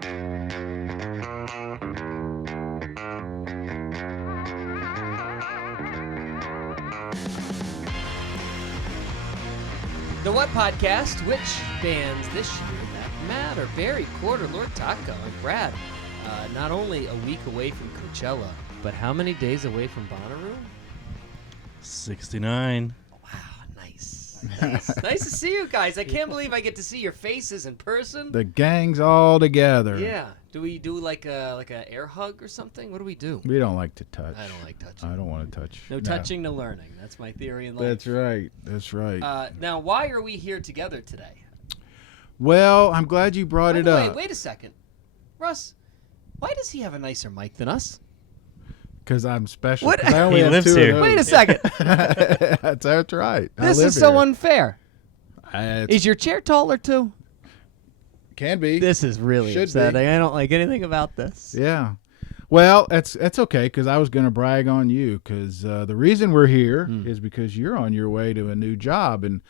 The What Podcast, which bands this year? Matt or Barry, Quarter, Lord Taco, and Brad. Not only a week away from Coachella, but how many days away from Bonnaroo? 69. Wow, nice. Nice to see you guys. I can't believe I get to see your faces in person. The gang's all together. Yeah. Do we do like a air hug or something? What do we do? We don't like to touch. I don't like touching. I don't want to touch. No touching, no learning. That's my theory in life. That's right. That's right. Now, why are we here together today? Well, I'm glad you brought it up. Wait a second. Russ, why does he have a nicer mic than us? Because I'm special. What? 'Cause I only He have lives two of here. those. Wait a second. That's right. This is so unfair. It's Is your chair taller too? Can be. This is really Should upsetting. be. I don't like anything about this. Yeah. Well, that's okay because I was going to brag on you because the reason we're here is because you're on your way to a new job, and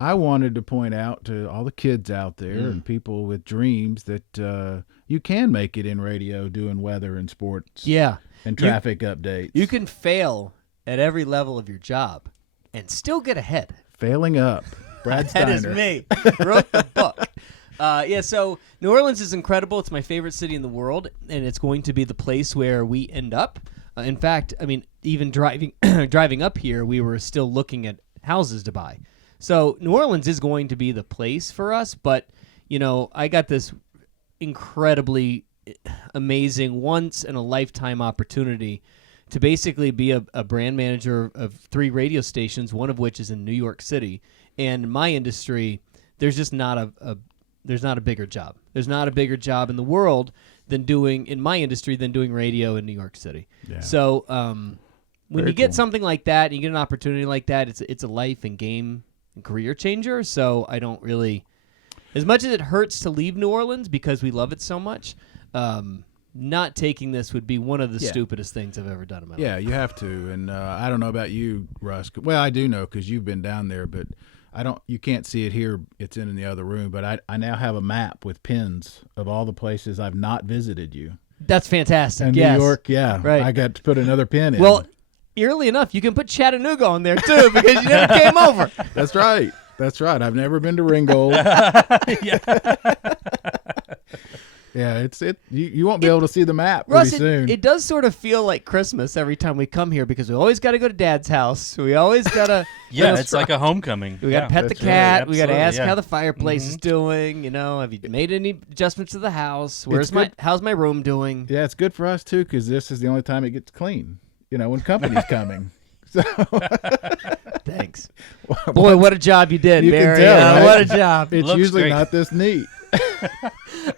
I wanted to point out to all the kids out there and people with dreams that you can make it in radio doing weather and sports Yeah. and traffic updates. You can fail at every level of your job and still get ahead. Failing up. Brad That Steiner. is me. Wrote the book. So New Orleans is incredible. It's my favorite city in the world, and it's going to be the place where we end up. In fact, I mean, even driving up here, we were still looking at houses to buy. So New Orleans is going to be the place for us, but, you know, I got this incredibly amazing once-in-a-lifetime opportunity to basically be a brand manager of 3 radio stations, one of which is in New York City. And in my industry, there's just not a bigger job. There's not a bigger job in the world than doing radio in New York City. Yeah. So when Very you get cool. something like that, and you get an opportunity like that, it's a life and game and career changer. So I don't really, as much as it hurts to leave New Orleans because we love it so much, not taking this would be one of the stupidest things I've ever done in my life. Yeah, you have to. And I don't know about you, Russ. Well, I do know because you've been down there, but you can't see it here. It's in the other room, but I now have a map with pins of all the places I've not visited you. That's fantastic. And Yes. New York, yeah. Right. I got to put another pin in. Well, eerily enough, you can put Chattanooga on there too because you never came over. That's right. That's right. I've never been to Ringgold. Yeah, you won't be able to see the map pretty Russ, soon. it does sort of feel like Christmas every time we come here because we always got to go to Dad's house. We always got to. Yeah, it's like a homecoming. We got to pet the that's cat. right. We got to Absolutely, ask yeah. how the fireplace is doing. You know, have you made any adjustments to the house? It's good. How's my room doing? Yeah, it's good for us too because this is the only time it gets clean. You know, when company's coming. So Thanks. Boy, what a job you did, You can Barry. tell, right? What a job. it's Looks usually great. not this neat.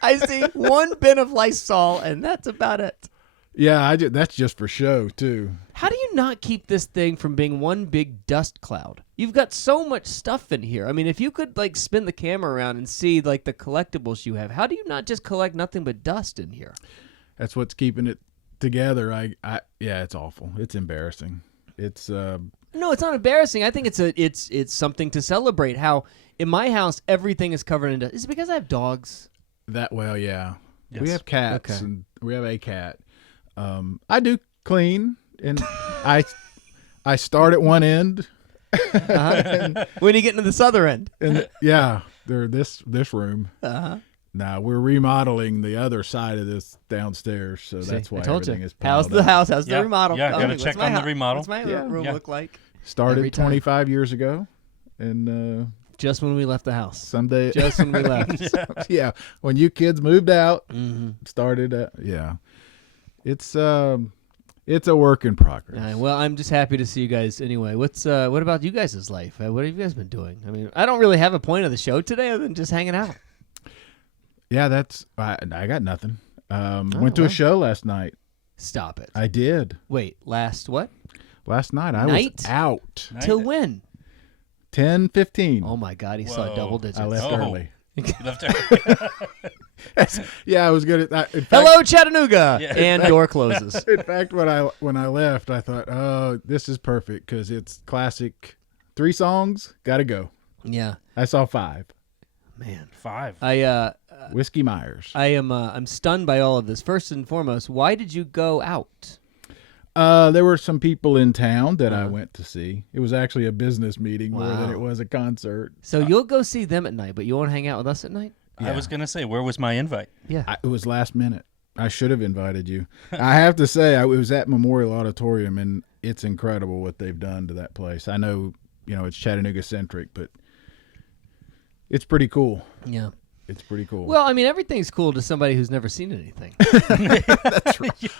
I see one bin of Lysol, and that's about it. Yeah, that's just for show too. How do you not keep this thing from being one big dust cloud? You've got so much stuff in here. I mean, if you could like spin the camera around and see like the collectibles you have, how do you not just collect nothing but dust in here? That's what's keeping it together. Yeah, it's awful. It's embarrassing. It's No, it's not embarrassing. I think it's something to celebrate. How in my house everything is covered in dust. Is it because I have dogs? that well, yeah. Yes. We have cats Okay. and we have a cat. I do clean and I start at one end. When you get into this other end. And they're this room. Now we're remodeling the other side of this downstairs, so that's why I told everything you. is piled How's the up. house? How's the Yeah. remodel? Yeah, Tell gotta me, check what's my on the hou- remodel. What's my Yeah. room Yeah. look like? Started every time. 25 years ago, and Just when we left the house. someday, Just when we left. yeah, when you kids moved out, Mm-hmm. started. Yeah, it's a work in progress. Well, I'm just happy to see you guys anyway. What about you guys' life? What have you guys been doing? I mean, I don't really have a point of the show today other than just hanging out. Yeah, I got nothing. Went to a well. show last night. Stop it. I did. Wait, last what? Last night I Night? was out. Till when? 10:15. Oh my God, he saw Whoa. double digits. I left Oh. early. You left her. Yeah, I was good at that. In fact, Hello, Chattanooga, Yeah. and door closes. In fact, when I left, I thought, oh, this is perfect because it's classic. 3 songs, gotta go. Yeah, I saw 5. man. 5. I Whiskey Myers. I'm stunned by all of this. First and foremost, why did you go out? There were some people in town that I went to see. It was actually a business meeting more than Wow. it was a concert. So you'll go see them at night, but you won't hang out with us at night? I was going to say, where was my invite? Yeah. It was last minute. I should have invited you. I have to say, it was at Memorial Auditorium, and it's incredible what they've done to that place. I know, it's Chattanooga-centric, but it's pretty cool. Yeah. It's pretty cool. Well, I mean, everything's cool to somebody who's never seen anything. That's right.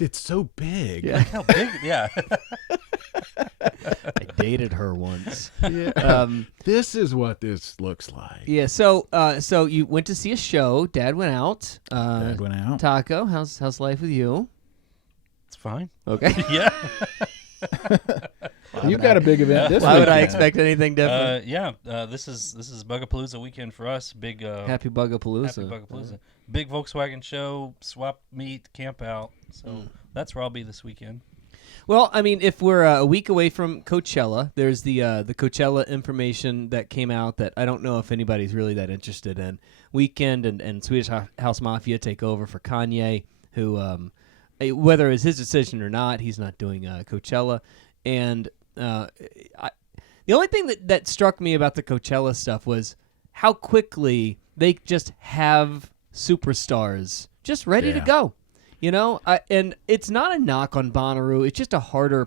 It's so big. Yeah. How big? Yeah. I dated her once. Yeah. This is what this looks like. Yeah. So you went to see a show. Dad went out. Dad went out. Taco, how's life with you? It's fine. Okay. Yeah. You've got a big event this Why would I weekend. expect anything different? This is Bugapalooza weekend for us. Big Happy Bugapalooza. Happy Bugapalooza. Big Volkswagen show, swap meet, camp out. So that's where I'll be this weekend. Well, I mean, if we're a week away from Coachella, there's the Coachella information that came out that I don't know if anybody's really that interested in. Weekend and Swedish House Mafia take over for Kanye, who, whether it's his decision or not, he's not doing Coachella. And the only thing that struck me about the Coachella stuff was how quickly they just have superstars just ready to go. And it's not a knock on Bonnaroo. It's just a harder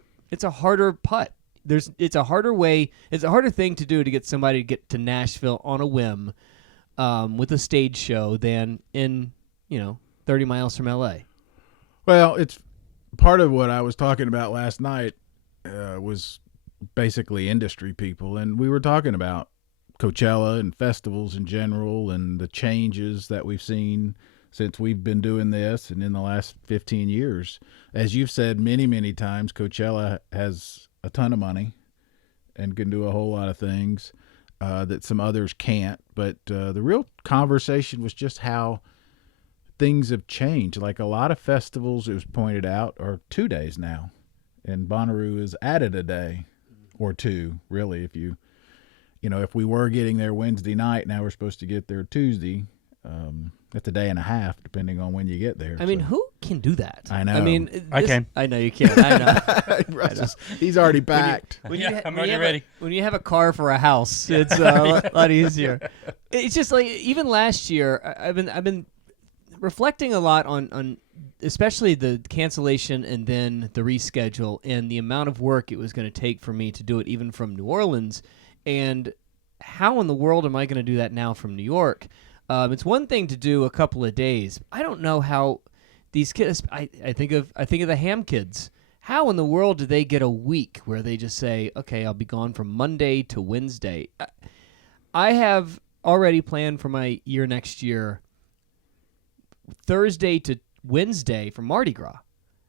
putt. It's a harder thing to do to get somebody to get to Nashville on a whim with a stage show than in 30 miles from LA. Well, it's part of what I was talking about last night was basically industry people, and we were talking about Coachella and festivals in general and the changes that we've seen since we've been doing this and in the last 15 years. As you've said many, many times, Coachella has a ton of money and can do a whole lot of things that some others can't. But the real conversation was just how things have changed. Like a lot of festivals, it was pointed out, are 2 days now. And Bonnaroo has added a day or two, really. If we were getting there Wednesday night, now we're supposed to get there Tuesday. That's a day and a half, depending on when you get there. I mean, who can do that? I know. I mean, I can. I know you can. I know. He's already packed. I'm already ready. When you have a car for a house, it's a lot easier. It's just like even last year, I've been reflecting a lot on especially the cancellation and then the reschedule and the amount of work it was going to take for me to do it even from New Orleans, and how in the world am I going to do that now from New York? It's one thing to do a couple of days. I don't know how these kids. I think of the Ham kids. How in the world do they get a week where they just say, "Okay, I'll be gone from Monday to Wednesday"? I have already planned for my year next year. Thursday to Wednesday for Mardi Gras.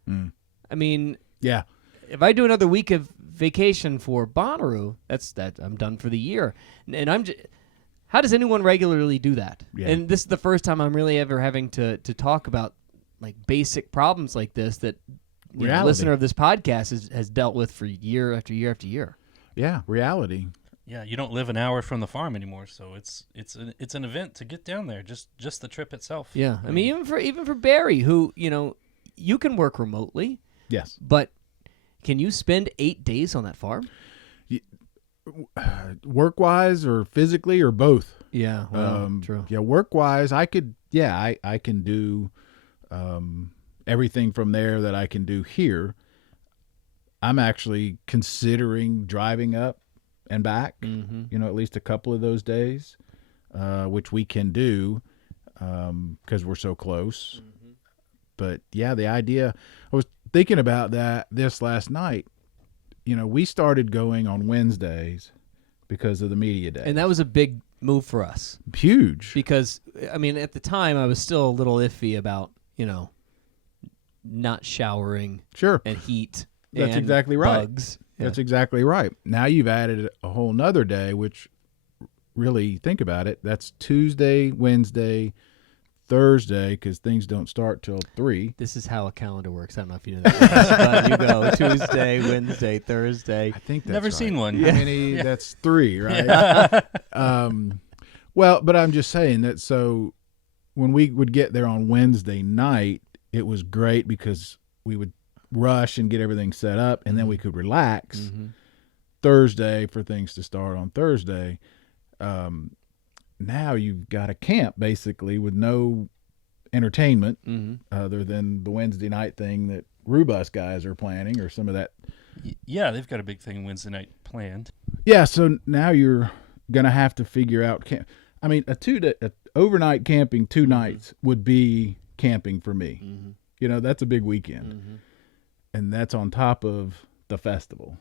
I mean, Yeah. if I do another week of vacation for Bonnaroo, that's I'm done for the year. And I'm just. How does anyone regularly do that? Yeah. And this is the first time I'm really ever having to talk about like basic problems like this that a listener of this podcast has dealt with for year after year after year. Yeah, reality. Yeah, you don't live an hour from the farm anymore, so it's an event to get down there. Just the trip itself. Yeah, I mean even for Barry, who you can work remotely, Yes. but can you spend 8 days on that farm? Work-wise or physically or both? Yeah, true. Yeah, work-wise, I could. Yeah, I can do everything from there that I can do here. I'm actually considering driving up and back. At least a couple of those days, which we can do because we're so close. But yeah, the idea. I was thinking about this last night. We started going on Wednesdays because of the media day. And that was a big move for us. Huge. Because, I mean, at the time, I was still a little iffy about, not showering Sure. and heat. That's and exactly right. Bugs. That's exactly right. Now you've added a whole nother day, which really, think about it, that's Tuesday, Wednesday, Thursday, because things don't start till 3. This is how a calendar works. I don't know if you know that. But you go Tuesday, Wednesday, Thursday. I think that's Never right. seen one. How many? That's 3, right? Well, but I'm just saying that. So when we would get there on Wednesday night, it was great because we would rush and get everything set up, and then we could relax Thursday for things to start on Thursday. Now you've got a camp basically with no entertainment other than the Wednesday night thing that Rubus guys are planning, or some of that. Yeah, they've got a big thing Wednesday night planned. Yeah, so now you're gonna have to figure out. I mean, a overnight camping 2 nights would be camping for me. You know, that's a big weekend, and that's on top of the festival.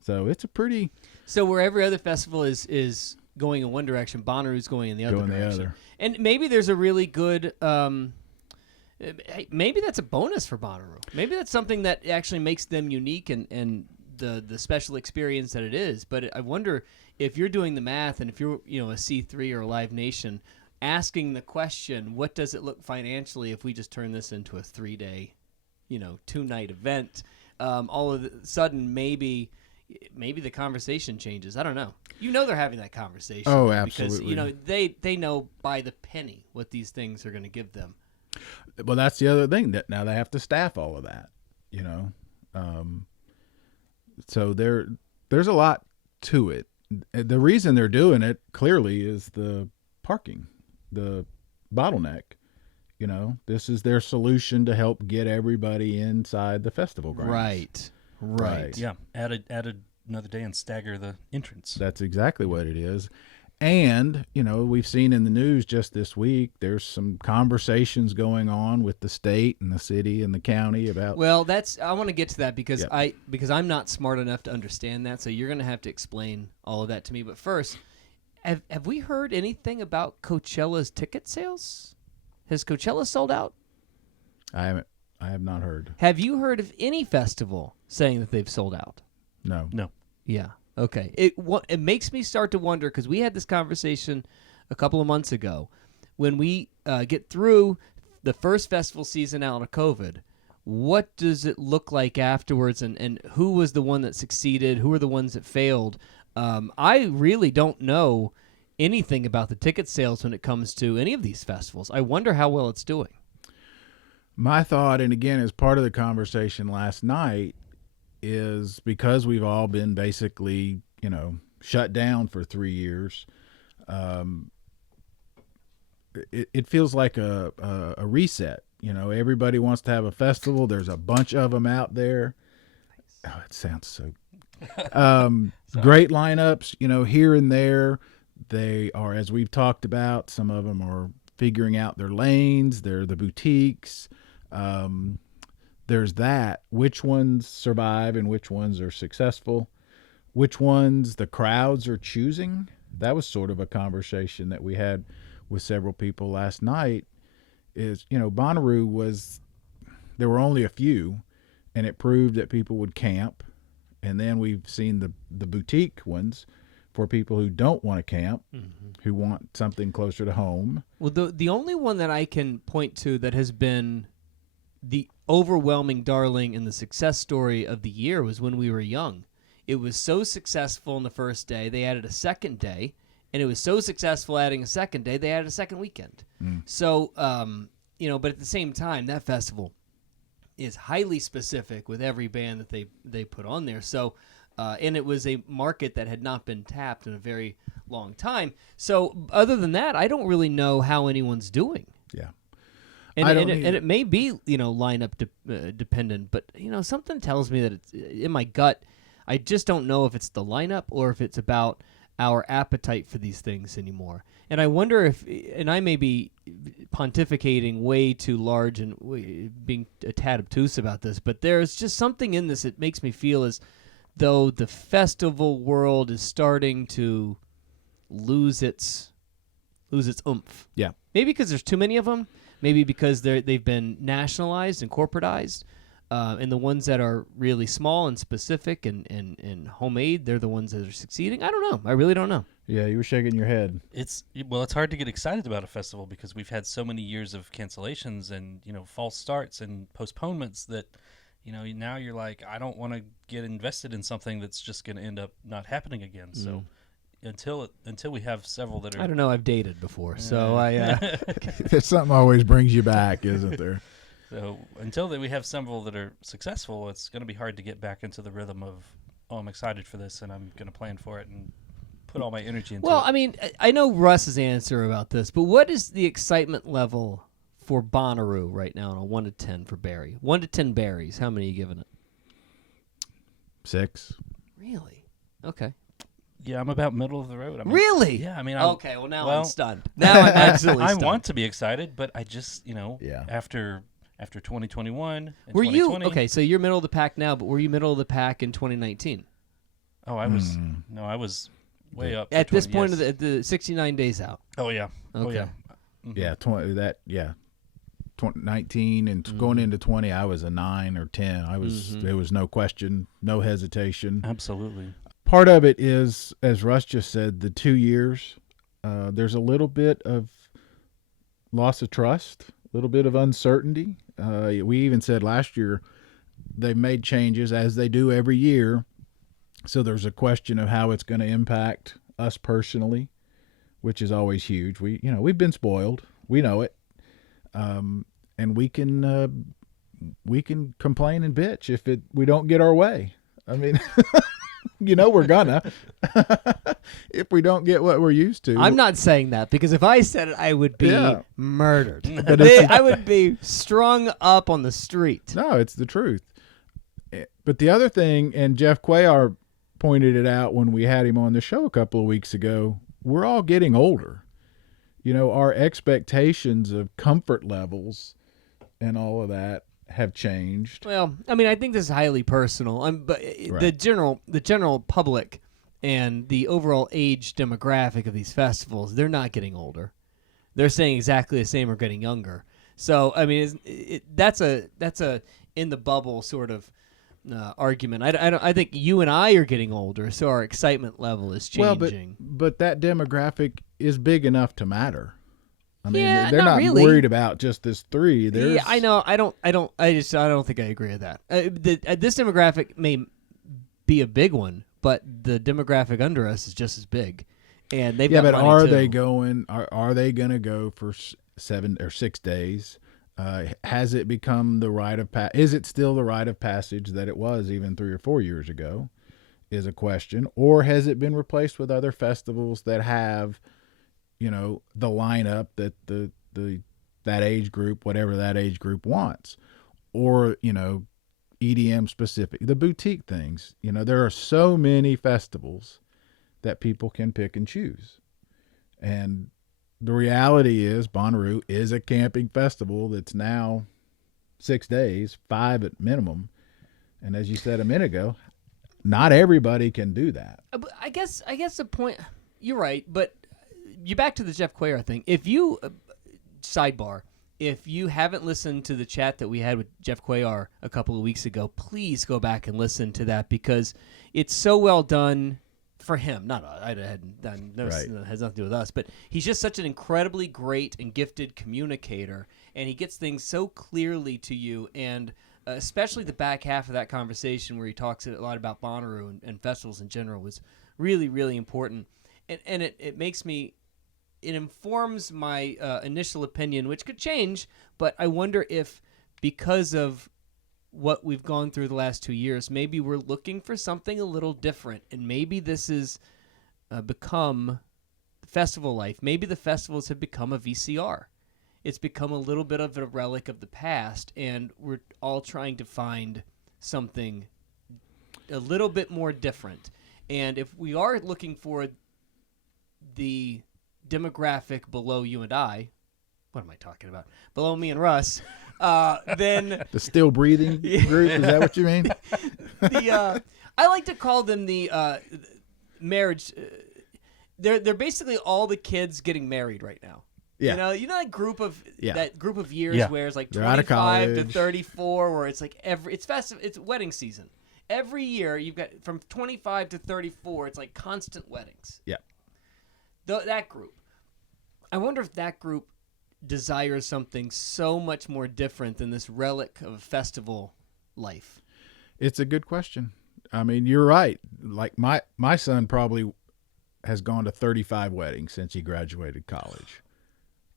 So it's a pretty. So where every other festival is going in one direction, Bonnaroo's going in the other direction. And maybe there's a really good. Maybe that's a bonus for Bonnaroo. Maybe that's something that actually makes them unique and the special experience that it is. But I wonder if you're doing the math, and if you're a C3 or a Live Nation, asking the question, what does it look financially if we just turn this into a 3-day, 2-night event? All of a sudden, maybe the conversation changes. I don't know. They're having that conversation. Oh, absolutely. Because they know by the penny what these things are going to give them. Well, that's the other thing, that now they have to staff all of that. So there's a lot to it. The reason they're doing it clearly is the parking, the bottleneck. This is their solution to help get everybody inside the festival grounds. Right. Yeah, add another day and stagger the entrance. That's exactly what it is. And, we've seen in the news just this week, there's some conversations going on with the state and the city and the county about. Well, I want to get to that because I'm not smart enough to understand that. So you're going to have to explain all of that to me. But first, have we heard anything about Coachella's ticket sales? Has Coachella sold out? I have not heard. Have you heard of any festival saying that they've sold out? No. Yeah. Okay. It makes me start to wonder, because we had this conversation a couple of months ago. When we get through the first festival season out of COVID, what does it look like afterwards, and who was the one that succeeded? Who are the ones that failed? I really don't know anything about the ticket sales when it comes to any of these festivals. I wonder how well it's doing. My thought, and again, as part of the conversation last night, is because we've all been basically, shut down for 3 years. It feels like a reset. Everybody wants to have a festival. There's a bunch of them out there. Oh, it sounds so. Great lineups, here and there. They are, as we've talked about, some of them are figuring out their lanes. They're the boutiques. There's that. Which ones survive and which ones are successful? Which ones the crowds are choosing? That was sort of a conversation that we had with several people last night. Is, Bonnaroo there were only a few, and it proved that people would camp. And then we've seen the boutique ones for people who don't want to camp, who want something closer to home. Well, the only one that I can point to that has been the overwhelming darling and the success story of the year was When We Were Young. It was so successful on the first day, they added a second day, and it was so successful adding a second day, they added a second weekend. So, but at the same time, that festival is highly specific with every band that they put on there. So, and it was a market that had not been tapped in a very long time. So, other than that, I don't really know how anyone's doing. Yeah. And it may be, lineup dependent, but, something tells me that it's in my gut. I just don't know if it's the lineup or if it's about our appetite for these things anymore. And I wonder and I may be pontificating way too large and being a tad obtuse about this, but there's just something in this that makes me feel as though the festival world is starting to lose its oomph. Yeah. Maybe because there's too many of them. Maybe because they've been nationalized and corporatized, and the ones that are really small and specific and homemade, they're the ones that are succeeding. I don't know. I really don't know. Yeah, you were shaking your head. It's hard to get excited about a festival because we've had so many years of cancellations and false starts and postponements that now you're like, I don't want to get invested in something that's just going to end up not happening again. So until we have several that are. I don't know. I've dated before, so I. There's something always brings you back, isn't there? So until we have several that are successful, it's going to be hard to get back into the rhythm of, oh, I'm excited for this and I'm going to plan for it and put all my energy into it. Well, I mean, I know Russ's answer about this, but what is the excitement level for Bonnaroo right now on a 1 to 10 for Barry? 1 to 10 berries. How many are you giving it? 6. Really? Okay. Yeah, I'm about middle of the road. I mean, Really? Yeah, I mean, okay. Well, now I'm stunned. Now I'm absolutely I stunned. want to be excited, but I just, after 2021 and Were 2020. you okay? So you're middle of the pack now, but were you middle of the pack in 2019? Oh, I was. No, I was way up. At this point yes. of the 69 days out. Oh yeah. Okay. Oh yeah. Yeah, 19 and going into 20, I was a 9 or 10. I was there was no question, no hesitation. Absolutely. Part of it is, as Russ just said, the 2 years. There's a little bit of loss of trust, a little bit of uncertainty. We even said last year they made changes, as they do every year. So there's a question of how it's going to impact us personally, which is always huge. We've been spoiled. We know it. And we can complain and bitch if we don't get our way. I mean, we're gonna if we don't get what we're used to. I'm not saying that because if I said it, I would be murdered. But I would be strung up on the street. No, it's the truth. But the other thing, and Jeff Cuellar pointed it out when we had him on the show a couple of weeks ago, we're all getting older. Our expectations of comfort levels and all of that have changed. Well, I mean, I think this is highly personal. But the general public and the overall age demographic of these festivals, they're not getting older. They're staying exactly the same or getting younger. So, I mean, that's a in the bubble sort of argument. I think you and I are getting older, so our excitement level is changing. Well, but that demographic is big enough to matter. I mean, they're not not really worried about just this 3. Yeah, I know. I don't think I agree with that. This demographic may be a big one, but the demographic under us is just as big, and they've got but money are too. they going? Are they going to go for 7 or 6 days? Has it become the rite of Is it still the rite of passage that it was even 3 or 4 years ago? Is a question, or has it been replaced with other festivals that have, the lineup that that age group, whatever that age group wants, or EDM specific, the boutique things. There are so many festivals that people can pick and choose, and the reality is Bonnaroo is a camping festival that's now 6 days, 5 at minimum, and as you said a minute ago, not everybody can do that. I guess the point. You're right, but you back to the Jeff Cuellar thing. If you sidebar, if you haven't listened to the chat that we had with Jeff Cuellar a couple of weeks ago, please go back and listen to that because it's so well done for him. Not I hadn't done. No, Right. It has nothing to do with us, but he's just such an incredibly great and gifted communicator, and he gets things so clearly to you and. Especially the back half of that conversation where he talks a lot about Bonnaroo and festivals in general was really, really important. And it makes me, it informs my initial opinion, which could change, but I wonder if because of what we've gone through the last 2 years, maybe we're looking for something a little different. And maybe this has become festival life. Maybe the festivals have become a VCR. It's become a little bit of a relic of the past, and we're all trying to find something a little bit more different. And if we are looking for the demographic below you and I, what am I talking about? Below me and Russ, then The still breathing group, is that what you mean? I like to call them the marriage. They're basically all the kids getting married right now. Yeah. That group of years Yeah. where it's like They're out of 25 to college. 34, where it's like it's festive, it's wedding season. Every year you've got from 25 to 34, it's like constant weddings. Yeah. That group. I wonder if that group desires something so much more different than this relic of festival life. It's a good question. I mean, you're right. Like my son probably has gone to 35 weddings since he graduated college.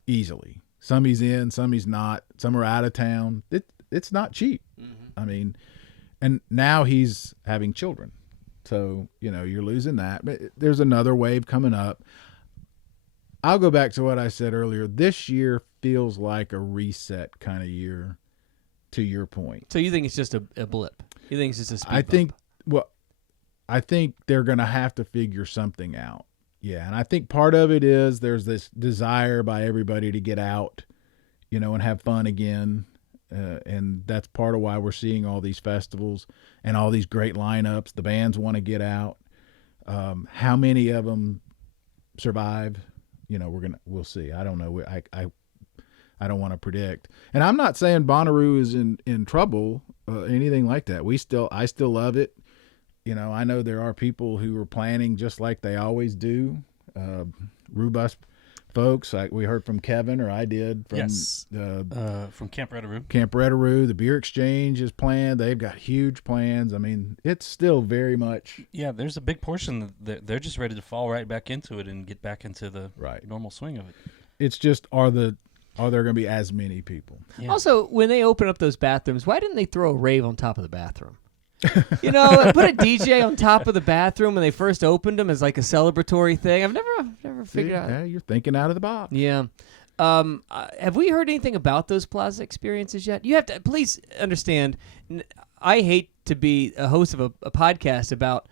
Easily. Some he's in, some he's not. Some are out of town. It's not cheap. I mean, and now he's having children. So, you're losing that. But there's another wave coming up. I'll go back to what I said earlier. This year feels like a reset kind of year, to your point. So you think it's just a blip? You think it's just a speed bump? I think they're going to have to figure something out. Yeah, and I think part of it is there's this desire by everybody to get out, and have fun again. And that's part of why we're seeing all these festivals and all these great lineups. The bands want to get out. How many of them survive? We'll see. I don't know. I don't want to predict. And I'm not saying Bonnaroo is in trouble, anything like that. I still love it. I know there are people who are planning just like they always do. Robust folks, like we heard from Kevin, or I did from Camp Bonnaroo. Camp Bonnaroo. The Beer Exchange is planned. They've got huge plans. I mean, it's still very much. Yeah, there's a big portion that they're just ready to fall right back into it and get back into the normal swing of it. It's just, are there going to be as many people? Yeah. Also, when they open up those bathrooms, why didn't they throw a rave on top of the bathroom? Put a DJ on top of the bathroom when they first opened them as like a celebratory thing. I've never figured out. Yeah, you're thinking out of the box. Yeah. Have we heard anything about those Plaza experiences yet? You have to please understand. I hate to be a host of a podcast about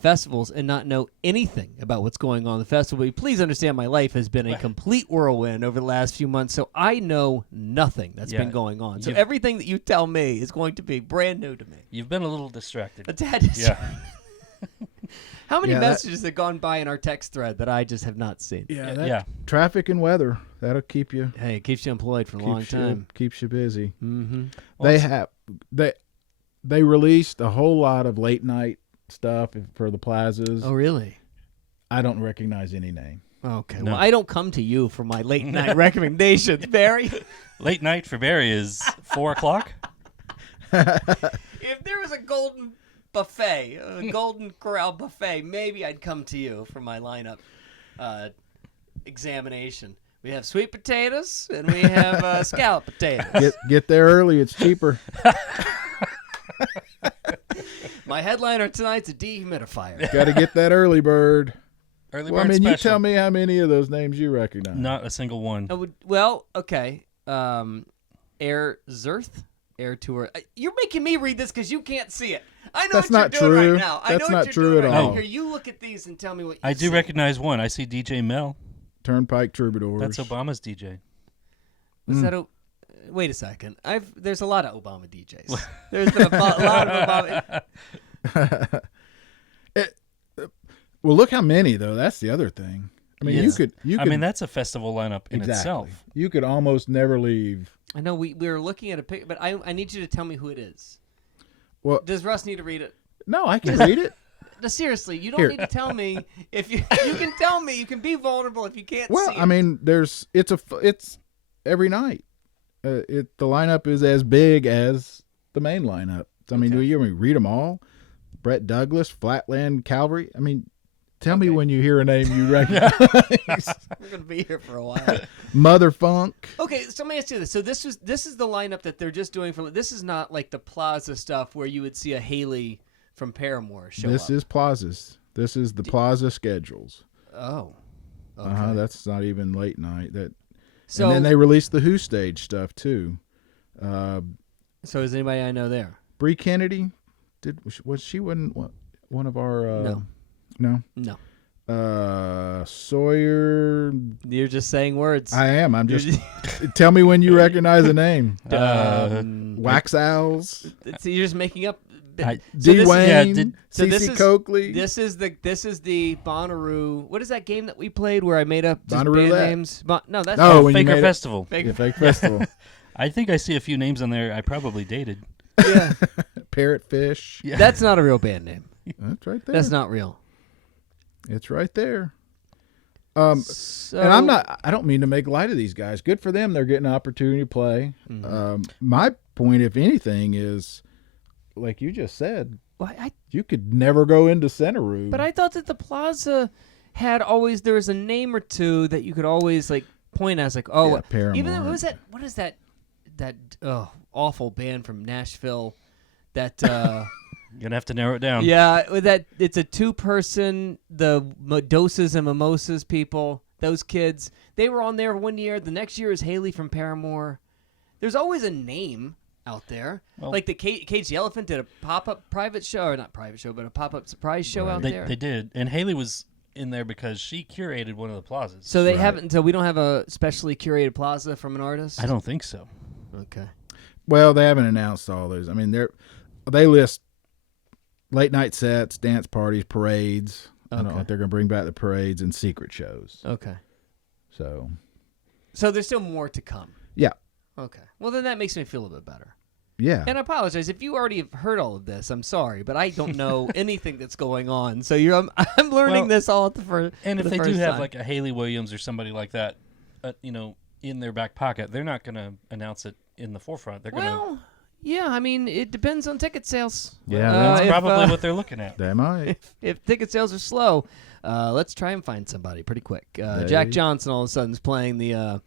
festivals and not know anything about what's going on in the festival. But please understand, my life has been a complete whirlwind over the last few months, so I know nothing that's been going on. So everything that you tell me is going to be brand new to me. You've been a little distracted. A tad distracted. Yeah. How many messages have gone by in our text thread that I just have not seen? Yeah. Traffic and weather, that'll keep you. Hey, it keeps you employed for a long time. Keeps you busy. Mm-hmm. Well, they released a whole lot of late night stuff for the plazas. Oh, really? I don't recognize any name. Okay. No. Well, I don't come to you for my late night recommendations, Barry. Late night for Barry is 4 o'clock. If there was a golden buffet, a golden corral buffet, maybe I'd come to you for my lineup examination. We have sweet potatoes and we have scallop potatoes. Get there early. It's cheaper. My headliner tonight's a dehumidifier. Got to get that early bird. Early bird special. You tell me how many of those names you recognize. Not a single one. Okay. Air Zerth, Air Tour. You're making me read this because you can't see it. I know That's what not you're doing true. right now. I know That's what not you're true doing at right all. now. Here, you look at these and tell me what you I see. do recognize one. I see DJ Mel. Turnpike Troubadours. That's Obama's DJ. Was that wait a second. There's a lot of Obama DJs. There's been a lot of Obama. Well, look how many though. That's the other thing. I mean, you could. I mean, that's a festival lineup in itself. You could almost never leave. I know we were looking at a picture, but I need you to tell me who it is. Well, does Russ need to read it? No, I can read it. No, seriously, you don't need to tell me. If you can tell me, you can be vulnerable if you can't. Well, see it. I mean, it's every night. The lineup is as big as the main lineup. I mean, do you read them all? Brett Douglas, Flatland Calvary. I mean, tell me when you hear a name you recognize. We're gonna be here for a while. Mother Funk. Okay, so let me ask you this. So this is the lineup that they're just doing for. This is not like the Plaza stuff where you would see a Haley from Paramore show up. This is Plazas. This is the Plaza schedules. Oh. Okay. That's not even late night. So, and then they released the Who stage stuff too. So is anybody I know there? Bree Kennedy, was she one of our? No. Sawyer. You're just saying words. I am. I'm just. Tell me when you recognize a name. Wax Owls. So you're just making up. D. Wayne. CeCe Coakley. This is the Bonnaroo. What is that game that we played where I made up just Bonnaroo band names? No, that's Faker Festival. Fake Festival. I think I see a few names on there I probably dated. Yeah. Parrotfish. Yeah. That's not a real band name. That's right there. That's not real. It's right there. And I don't mean to make light of these guys. Good for them. They're getting an opportunity to play. Mm-hmm. My point, if anything, is like you just said, you could never go into Bonnaroo. But I thought that the Plaza had always there was a name or two that you could always like point as like Paramore. even though, what is that awful band from Nashville that You're gonna have to narrow it down. that it's a 2-person, the Doses and Mimosas people, those kids, they were on there one year. The next year is Haley from Paramore. There's always a name out there. Well, like the Cage the Elephant did a pop-up private show, or not private show, but a pop-up surprise show out there. They did, and Haley was in there because she curated one of the plazas. So they haven't. So we don't have a specially curated plaza from an artist. I don't think so. Okay. Well, they haven't announced all those. I mean, they list late night sets, dance parties, parades. I don't know if they're going to bring back the parades and secret shows. Okay. So there's still more to come. Yeah. Okay. Well, then that makes me feel a bit better. Yeah. And I apologize if you already have heard all of this. I'm sorry, but I don't know anything that's going on. So I'm learning this all at the first. And if they do time. have like a Haley Williams or somebody like that, in their back pocket, they're not going to announce it in the forefront. They're going to. Yeah, I mean, it depends on ticket sales. Yeah, that's probably what they're looking at. They might. If ticket sales are slow, let's try and find somebody pretty quick. Jack Johnson all of a sudden is playing the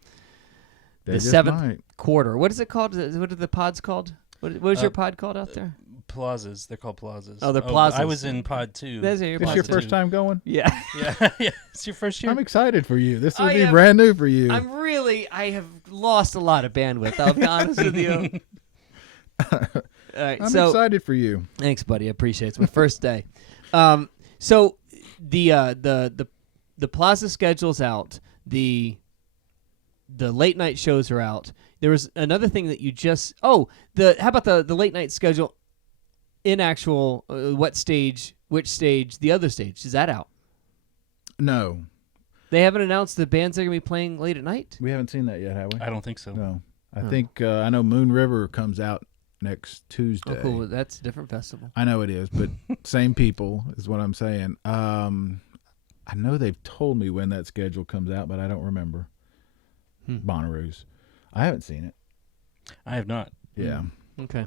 7th quarter. What is it called? What are the pods called? What is your pod called out there? Plazas. They're called plazas. Oh, they're plazas. I was in pod 2. This your first time going? Yeah. Yeah. It's your first year. I'm excited for you. This will be brand new for you. I have lost a lot of bandwidth. I'll be honest with you. All right, I'm excited for you. Thanks, buddy. I appreciate it. It's my first day. So the plaza schedule's out. The late night shows are out. There was another thing that you just how about the late night schedule in actual which stage, the other stage, is that out? No. They haven't announced the bands that are going to be playing late at night? We haven't seen that yet, have we? I don't think so. No. I think I know Moon River comes out next Tuesday. Oh, cool. That's a different festival. I know it is, but same people is what I'm saying. I know they've told me when that schedule comes out, but I don't remember. Bonnaroo's. I haven't seen it. I have not. Yeah. Okay.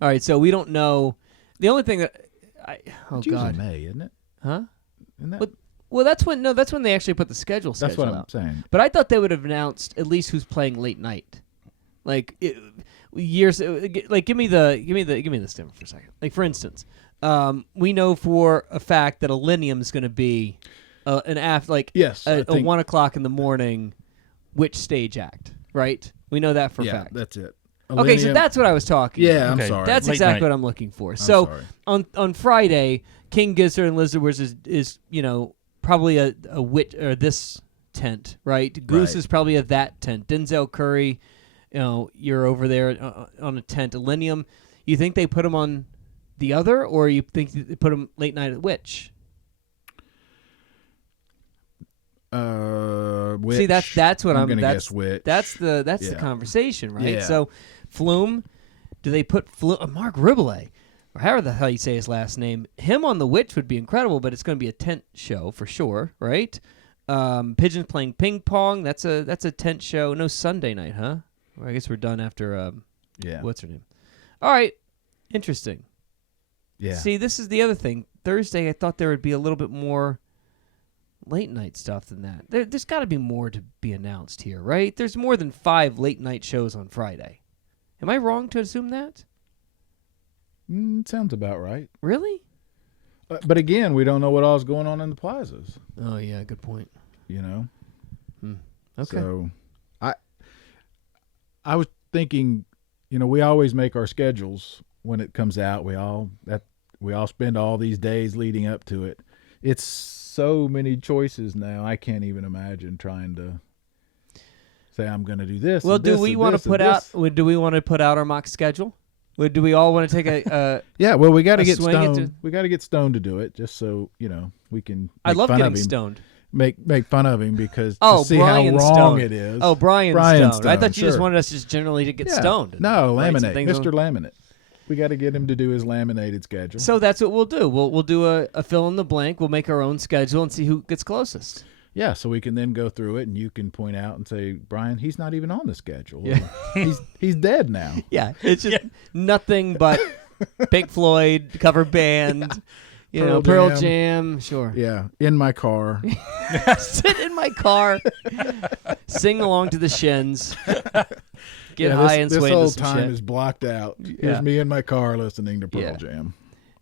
All right, so we don't know. The only thing that It's usually May, isn't it? Huh? Isn't that? Well, that's when they actually put the schedule That's what I'm out. saying. But I thought they would have announced at least who's playing late night. Like years like give me this thing for a second. Like for instance, we know for a fact that Millennium is going to be an after yes, a 1 o'clock in the morning which stage act, right? We know that for a fact. That's it. Okay, so that's what I was talking about. Yeah, I'm Okay. sorry. That's Late exactly night. what I'm looking for. So on Friday, King Gizzard and Lizard Wizard is probably a wit or this tent, right? Goose Right. is probably a that tent. Denzel Curry, you're over there on a tent. Millennium, you think they put him on the other, or you think they put him late night at which? Which? See, that's what I'm gonna guess which. That's the conversation, right? Yeah. So, Flume, do they put Mark Riboulet, or however the hell you say his last name, him on the witch would be incredible, but it's going to be a tent show for sure, right? Pigeons playing ping pong, that's a tent show. No Sunday night, huh? Well, I guess we're done after what's her name? All right, interesting. Yeah. See, this is the other thing. Thursday, I thought there would be a little bit more late night stuff than that. There's got to be more to be announced here, right? There's more than 5 late night shows on Friday. Am I wrong to assume that? Sounds about right. Really? But again, we don't know what all's going on in the plazas. Oh yeah, good point. Okay. So, I was thinking, we always make our schedules when it comes out. We all spend all these days leading up to it. It's so many choices now. I can't even imagine trying to say I'm going to do this. Well, and do this we and want this to put and out? this. Do we want to put out our mock schedule? Do we all want to take a? Yeah. Well, we got to get swing it stoned. We got to get stoned to do it, just so we can. I make love fun getting of him. stoned. Make fun of him because Oh, to see Brian how wrong Stone. it is. Oh, Brian Brian Stone. I thought you just sure. wanted us just generally to get Yeah. stoned. No, Write some laminate, things Mr. on- Laminate. We got to get him to do his laminated schedule. So that's what we'll do. We'll do a fill in the blank. We'll make our own schedule and see who gets closest. Yeah, so we can then go through it, and you can point out and say, Brian, he's not even on the schedule. Yeah. he's dead now. Yeah, it's just nothing but Pink Floyd cover band. Pearl Jam, sure. Yeah, in my car. Sit in my car, sing along to the Shins, get high and this sway whole into some time shit. is blocked out. Yeah. Here's me in my car listening to Pearl Jam.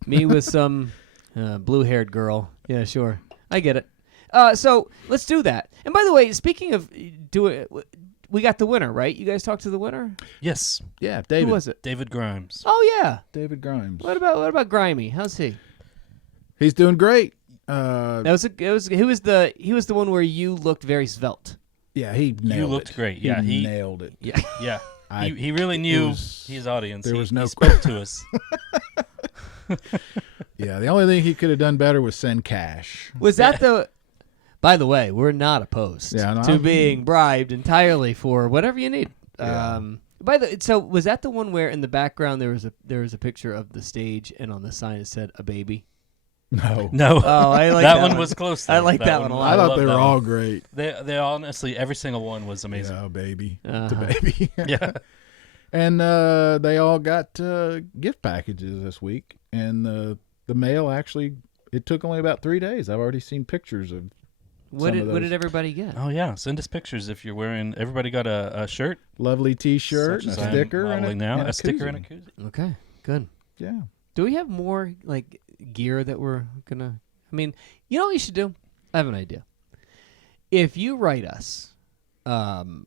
Me with some blue-haired girl. Yeah, sure. I get it. So let's do that. And by the way, speaking of we got the winner, right? You guys talked to the winner? Yes. Yeah, David. Who was it? David Grimes. Oh yeah, David Grimes. What about Grimy? How's he? He's doing great. He was the one where you looked very svelte. Yeah, he nailed it. You looked great. Yeah, he nailed it. Yeah. Yeah. He really knew his audience. There was no he spoke to us. Yeah, the only thing he could have done better was send cash. Was that the? By the way, we're not opposed to being bribed entirely for whatever you need. Yeah. So was that the one where in the background there was a picture of the stage and on the sign it said a baby? No. Oh, I like that one. Was close. I like that one a lot. I thought they were that all one. great. They honestly, every single one was amazing. Yeah, baby. Uh-huh. It's a baby. Yeah. And they all got gift packages this week. And the mail actually, it took only about 3 days. I've already seen pictures of What some of did those. everybody get? Oh yeah, send us pictures if you're wearing. Everybody got a shirt, Lovely T-shirt, such a as I'm sticker, modeling now, and a sticker koozie. and a koozie. Okay, good. Yeah. Do we have more like gear that we're gonna? I mean, you know what you should do? I have an idea. If you write us, and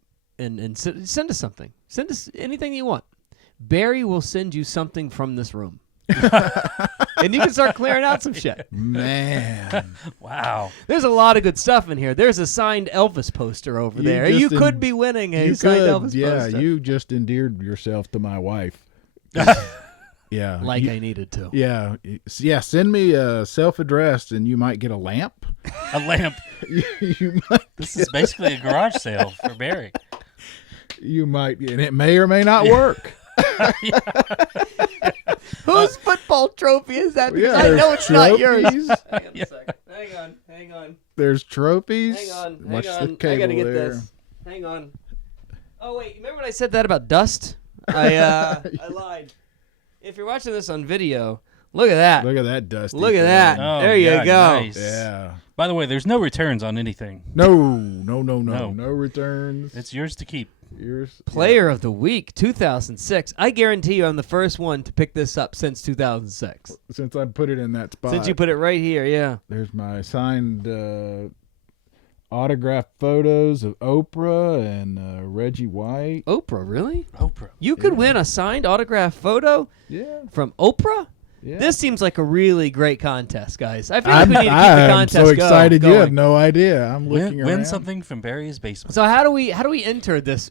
send us something, send us anything you want. Barry will send you something from this room, and you can start clearing out some shit. Man. Wow. There's a lot of good stuff in here. There's a signed Elvis poster over there. You could be winning a signed Elvis poster. Yeah, you just endeared yourself to my wife. Yeah. Like I needed to. Yeah. Yeah, send me self-addressed and you might get a lamp. A lamp. you might This is basically a garage sale for Barry. and it may or may not work. Whose football trophy is that? Because Yeah, I know it's not yours. trophies. Hang on a second. Hang on. There's trophies. Hang on. Watch Hang on. the cable I gotta get there. this. Hang on. Oh wait, remember when I said that about dust? I lied. If you're watching this on video, look at that. Look at that dusty Look at thing. that. Oh, There you yeah, go. Nice. Yeah. By the way, there's no returns on anything. No No. returns. It's yours to keep. Yours. Player of the Week, 2006. I guarantee you I'm the first one to pick this up since 2006. Since I put it in that spot. Since you put it right here, yeah. There's my signed autographed photos of Oprah and Reggie White. Oprah, really? Oprah. You could win a signed autograph photo Yeah. from Oprah? Yeah. This seems like a really great contest, guys. I feel like we need to keep the I'm contest so excited. You have going. no idea. I'm looking around. Win something from Barry's basement. So how do we enter this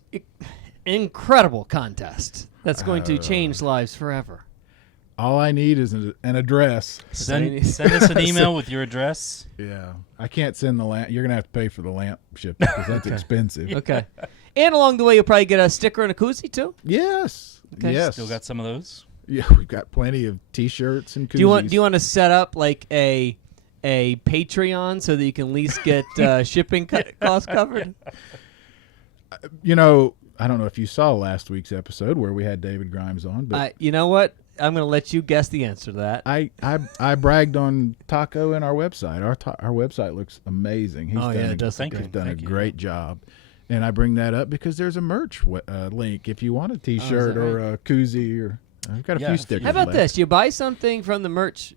incredible contest that's going to change lives forever? All I need is an address. Send us an email with your address. Yeah. I can't send the lamp. You're going to have to pay for the lamp ship because that's expensive. Okay. And along the way, you'll probably get a sticker and a koozie, too? Yes. Okay. Yes. Still got some of those. Yeah, we've got plenty of T-shirts and koozies. Do you want to set up like a Patreon so that you can at least get shipping costs covered? You know, I don't know if you saw last week's episode where we had David Grimes on, but You know what? I'm going to let you guess the answer to that. I bragged on Taco and our website. Our website looks amazing. He's it does. Thank look you. He's done a Thank you. great job. And I bring that up because there's a merch link if you want a T-shirt that or a koozie or I've got a few stickers. How about left. this? You buy something from the merch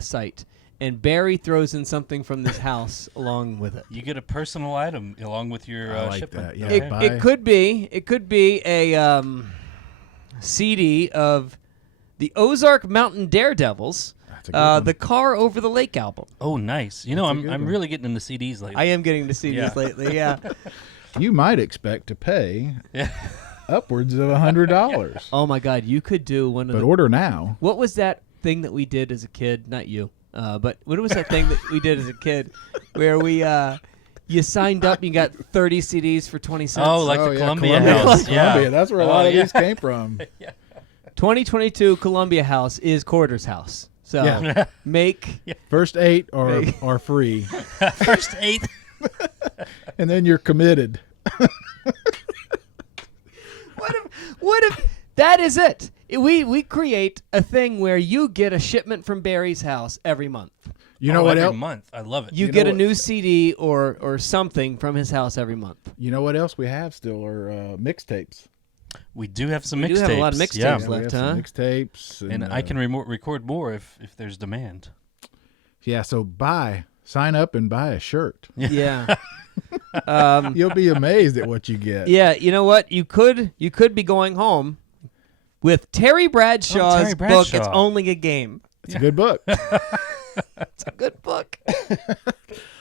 site, and Barry throws in something from this house along with it. You get a personal item along with your I like shipment. that, yeah. Okay. It could be a CD of the Ozark Mountain Daredevils, That's a good one. the Car Over the Lake album. Oh, nice. You know, That's a good I'm one. really getting into CDs lately. I am getting to see Yeah. this lately. Yeah. You might expect to pay Yeah. upwards of $100, Oh my God, you could do one of but the. order now. What was that thing that we did as a kid? Not you, but what was that thing that we did as a kid, where we you signed up, and you got 30 CDs for 20 cents. Oh, like the Columbia House. Yeah. Columbia. That's where a lot of yeah. these came from. 2022 Columbia House is Quarters House. So Yeah. make First 8 are free, First 8. and then you're committed. what if that is it? We create a thing where you get a shipment from Barry's house every month. You know what every else? month. I love it. You know get a what- new CD or something from his house every month. You know what else we have still are mixtapes. We do have some We mixtapes. do have a lot of mixtapes Yeah. left. we have huh? some mixtapes. And I can record more if there's demand. Yeah, so sign up and buy a shirt. Yeah. You'll be amazed at what you get. Yeah, you know what? You could be going home with Terry Bradshaw's Terry book. Bradshaw. It's Only a Game. It's a good book. It's a good book.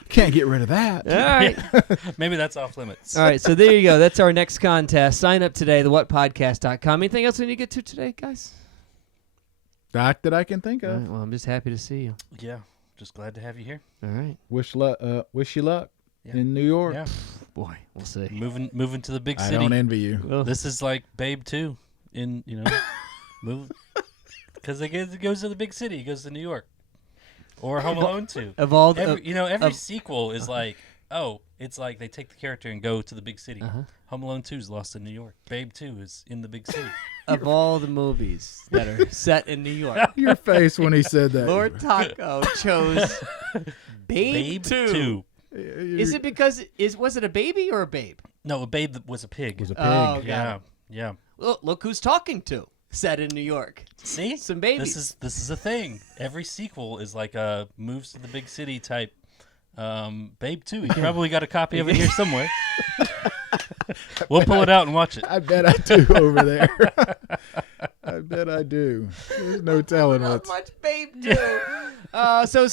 Can't get rid of that. All right. Maybe that's off limits. All right, so there you go. That's our next contest. Sign up today, thewhatpodcast.com. Anything else we need to get to today, guys? Not that I can think All of. right, well, I'm just happy to see you. Yeah. Just glad to have you here. All right. Wish you luck Yeah. in New York. Yeah. Boy, we'll see. Moving to the big I city. don't envy you. Well, This is like Babe 2 in, move. Because it goes to the big city. It goes to New York. Or Home Alone 2. of all Every sequel is like, it's like they take the character and go to the big city. Home Alone 2 is lost in New York. Babe 2 is in the big city. of all the movies that are set in New York, Your face when he said that. Lord Taco chose Babe 2. 2. Is it because was it a baby or a babe? No, a Babe was a pig. Was a pig. Oh, got Yeah. it. Yeah. Look who's talking to. Set in New York. See? Some babies. This is a thing. Every sequel is like moves to the big city type. Babe 2. You probably got a copy of it here somewhere. We'll pull it out and watch it. I bet I do over there. I bet I do. There's no telling Not what's. much Babe 2. So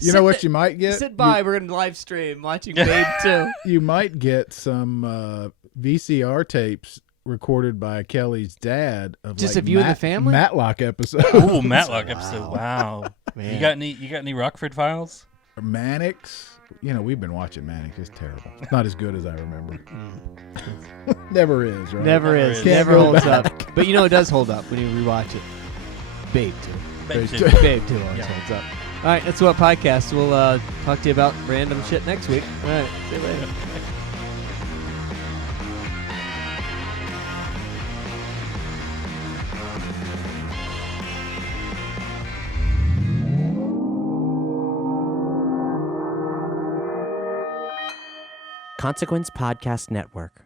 You know what you might get? Sit by. We're gonna live stream watching Babe 2. You might get some VCR tapes recorded by Kelly's dad of Just like of you and the family? Matlock episodes. Ooh, Matlock episode. Wow. Man. You got any Rockford Files? Mannix. We've been watching Mannix. It's terrible. It's not as good as I remember. Never is, right? Never Never is. is. Never Can't go holds back. up. But it does hold up when you rewatch it. Babe 2. Babe 2. Babe 2 always holds up. All right, that's what podcast. We'll talk to you about random shit next week. All right, see you later. Consequence Podcast Network.